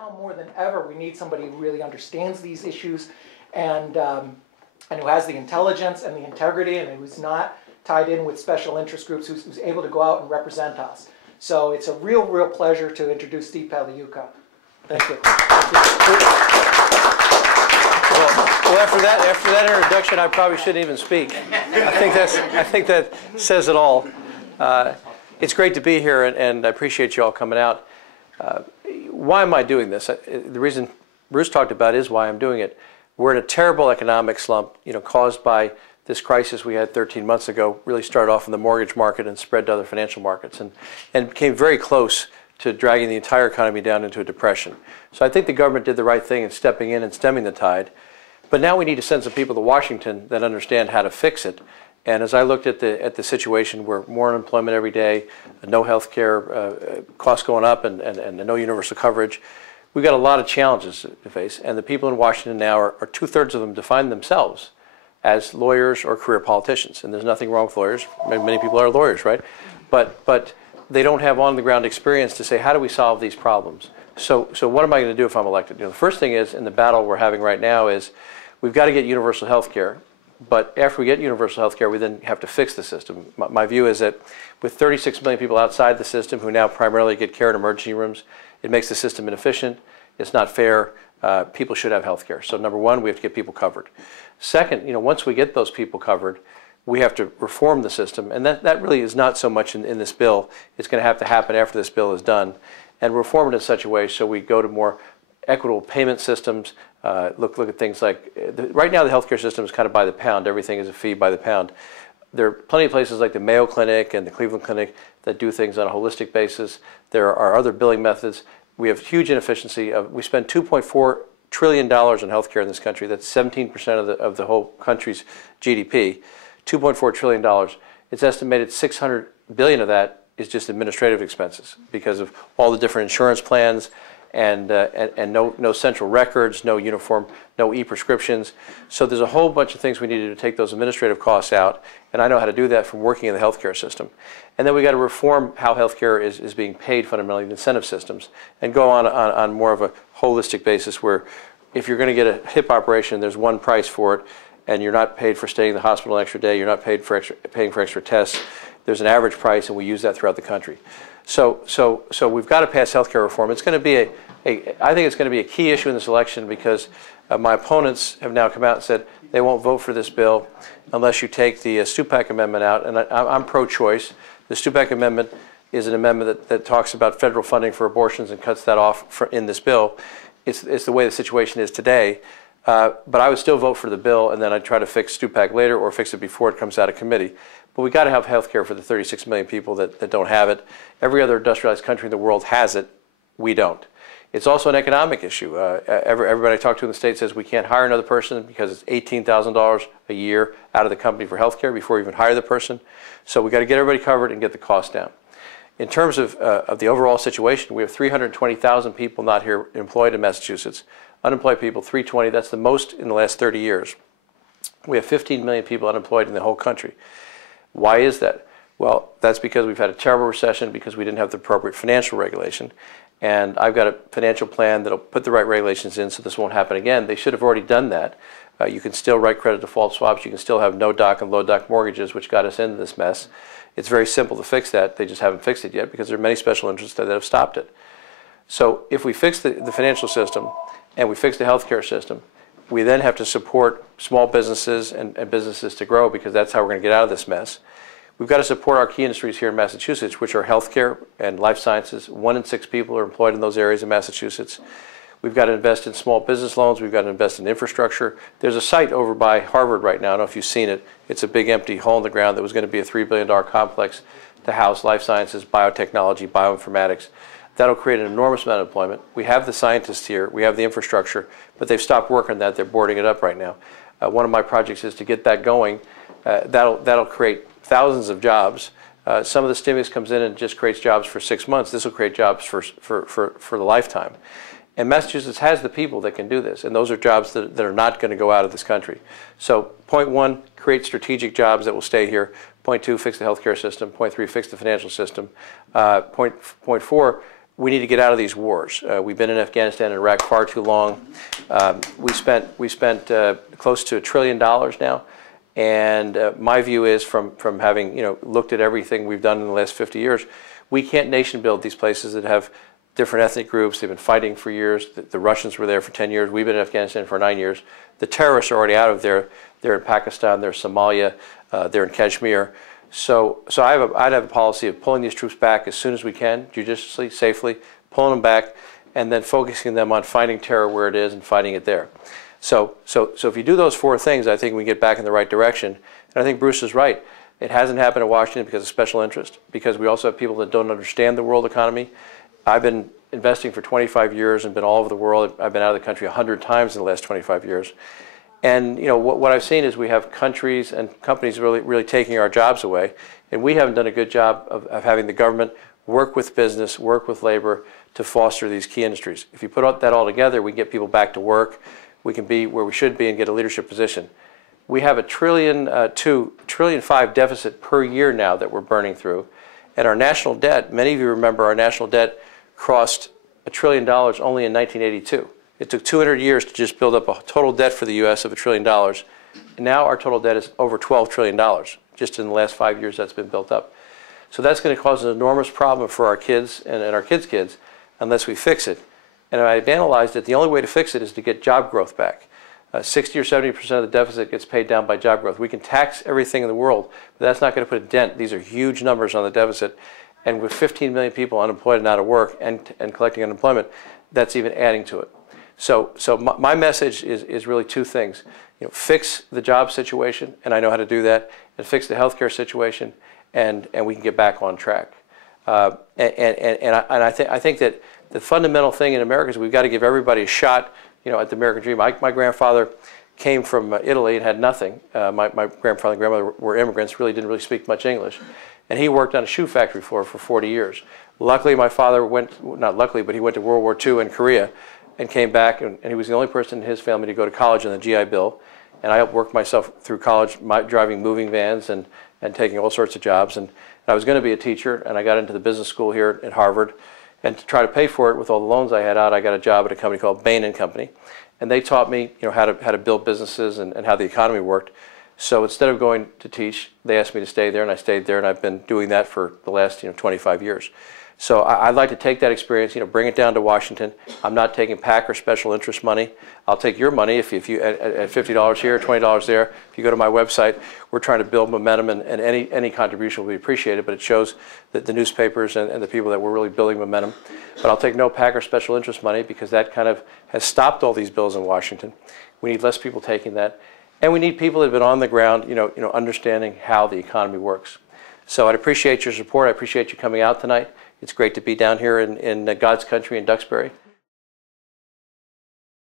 Now more than ever, we need somebody who really understands these issues and who has the intelligence and the integrity and who's not tied in with special interest groups, who's able to go out and represent us. So it's a real pleasure to introduce Steve Pagliuca. Thank you. Well, after that introduction, I probably shouldn't even speak. I think that says it all. It's great to be here, and I appreciate you all coming out. Why am I doing this? The reason Bruce talked about is why I'm doing it. We're in a terrible economic slump, caused by this crisis we had 13 months ago. Really started off in the mortgage market and spread to other financial markets, and came very close to dragging the entire economy down into a depression. So I think the government did the right thing in stepping in and stemming the tide. But now we need to send some people to Washington that understand how to fix it. And as I looked at the situation where more unemployment every day, no health care, costs going up, and no universal coverage, we've got a lot of challenges to face. And the people in Washington now are 2/3 of them define themselves as lawyers or career politicians. And there's nothing wrong with lawyers. Many people are lawyers, right? But they don't have on-the-ground experience to say, how do we solve these problems? So what am I going to do if I'm elected? The first thing is, in the battle we're having right now, is we've got to get universal health care. But after we get universal health care, we then have to fix the system. My view is that with 36 million people outside the system who now primarily get care in emergency rooms, it makes the system inefficient. It's not fair. People should have health care. So number one, we have to get people covered. Second, once we get those people covered, we have to reform the system. And that really is not so much in this bill. It's going to happen after this bill is done. And reform it in such a way so we go to more equitable payment systems. Look at things like, right now the healthcare system is kind of by the pound. Everything is a fee by the pound. There are plenty of places like the Mayo Clinic and the Cleveland Clinic that do things on a holistic basis. There are other billing methods. We have huge inefficiency. We spend $2.4 trillion on healthcare in this country. That's 17% of the whole country's GDP. $2.4 trillion. It's estimated $600 billion of that is just administrative expenses because of all the different insurance plans and no central records, no uniform, no e-prescriptions. So there's a whole bunch of things we need to do to take those administrative costs out, and I know how to do that from working in the healthcare system. And then we got to reform how healthcare is being paid fundamentally, the incentive systems, and go on more of a holistic basis where if you're going to get a hip operation, there's one price for it, and you're not paid for staying in the hospital an extra day, you're not paying for extra tests. There's an average price, and we use that throughout the country. So we've got to pass healthcare reform. It's going to be I think it's going to be a key issue in this election because my opponents have now come out and said they won't vote for this bill unless you take the Stupak amendment out. And I'm pro-choice. The Stupak amendment is an amendment that talks about federal funding for abortions and cuts that off in this bill. It's the way the situation is today. But I would still vote for the bill, and then I'd try to fix Stupak later or fix it before it comes out of committee. But we've got to have health care for the 36 million people that don't have it. Every other industrialized country in the world has it. We don't. It's also an economic issue. Everybody I talk to in the state says we can't hire another person because it's $18,000 a year out of the company for health care before we even hire the person. So we've got to get everybody covered and get the cost down. In terms of the overall situation, we have 320,000 people not here employed in Massachusetts. Unemployed people, 320. That's the most in the last 30 years. We have 15 million people unemployed in the whole country. Why is that? Well, that's because we've had a terrible recession because we didn't have the appropriate financial regulation. And I've got a financial plan that'll put the right regulations in so this won't happen again. They should have already done that. You can still write credit default swaps. You can still have no doc and low doc mortgages, which got us into this mess. It's very simple to fix that. They just haven't fixed it yet because there are many special interests that have stopped it. So if we fix the financial system and we fix the healthcare system, we then have to support small businesses and businesses to grow because that's how we're going to get out of this mess. We've got to support our key industries here in Massachusetts, which are healthcare and life sciences. 1 in 6 people are employed in those areas in Massachusetts. We've got to invest in small business loans. We've got to invest in infrastructure. There's a site over by Harvard right now. I don't know if you've seen it. It's a big empty hole in the ground that was going to be a $3 billion complex to house life sciences, biotechnology, bioinformatics. That'll create an enormous amount of employment. We have the scientists here. We have the infrastructure, but they've stopped working on that. They're boarding it up right now. One of my projects is to get that going. That'll create thousands of jobs. Some of the stimulus comes in and just creates jobs for 6 months. This will create jobs for the lifetime. And Massachusetts has the people that can do this, and those are jobs that are not going to go out of this country. So point 1, create strategic jobs that will stay here. Point 2, fix the healthcare system. Point 3, fix the financial system. Point 4, we need to get out of these wars. We've been in Afghanistan and Iraq far too long. We spent close to $1 trillion now, and my view is, from having looked at everything we've done in the last 50 years, we can't nation build these places that have different ethnic groups. They've been fighting for years. The Russians were there for 10 years. We've been in Afghanistan for 9 years. The terrorists are already out of there. They're in Pakistan. They're in Somalia. They're in Kashmir. So I'd have a policy of pulling these troops back as soon as we can, judiciously, safely, pulling them back, and then focusing them on fighting terror where it is and fighting it there. So if you do those 4 things, I think we get back in the right direction. And I think Bruce is right. It hasn't happened in Washington because of special interest, because we also have people that don't understand the world economy. I've been investing for 25 years and been all over the world. I've been out of the country 100 times in the last 25 years. And what I've seen is we have countries and companies really taking our jobs away, and we haven't done a good job of having the government work with business, work with labor to foster these key industries. If you put that all together, we can get people back to work. We can be where we should be and get a leadership position. We have a $1.2 trillion deficit per year now that we're burning through, and our national debt. Many of you remember our national debt crossed $1 trillion only in 1982. It took 200 years to just build up a total debt for the U.S. of $1 trillion. And now our total debt is over $12 trillion. Just in the last 5 years, that's been built up. So that's going to cause an enormous problem for our kids and our kids' kids unless we fix it. And I've analyzed it. The only way to fix it is to get job growth back. 60 or 70% of the deficit gets paid down by job growth. We can tax everything in the world, but that's not going to put a dent. These are huge numbers on the deficit. And with 15 million people unemployed and out of work and collecting unemployment, that's even adding to it. So my message is really 2 things. Fix the job situation, and I know how to do that, and fix the healthcare situation, and we can get back on track. And I think that the fundamental thing in America is we've got to give everybody a shot, at the American dream. My grandfather came from Italy and had nothing. My grandfather and grandmother were immigrants, didn't really speak much English, and he worked on a shoe factory floor for 40 years. Luckily, my father not luckily, but he went to World War II in Korea, and came back, and he was the only person in his family to go to college on the GI Bill. And I helped work myself through college, driving moving vans and taking all sorts of jobs. And I was going to be a teacher, and I got into the business school here at Harvard. And to try to pay for it with all the loans I had out, I got a job at a company called Bain & Company. And they taught me how to build businesses and how the economy worked. So instead of going to teach, they asked me to stay there, and I stayed there, and I've been doing that for the last 25 years. So I'd like to take that experience, bring it down to Washington. I'm not taking PAC or special interest money. I'll take your money if you at $50 here, $20 there. If you go to my website, we're trying to build momentum, and any contribution will be appreciated. But it shows that the newspapers and the people that we're really building momentum. But I'll take no PAC or special interest money, because that kind of has stopped all these bills in Washington. We need less people taking that, and we need people that have been on the ground, understanding how the economy works. So I'd appreciate your support. I appreciate you coming out tonight. It's great to be down here in God's country in Duxbury.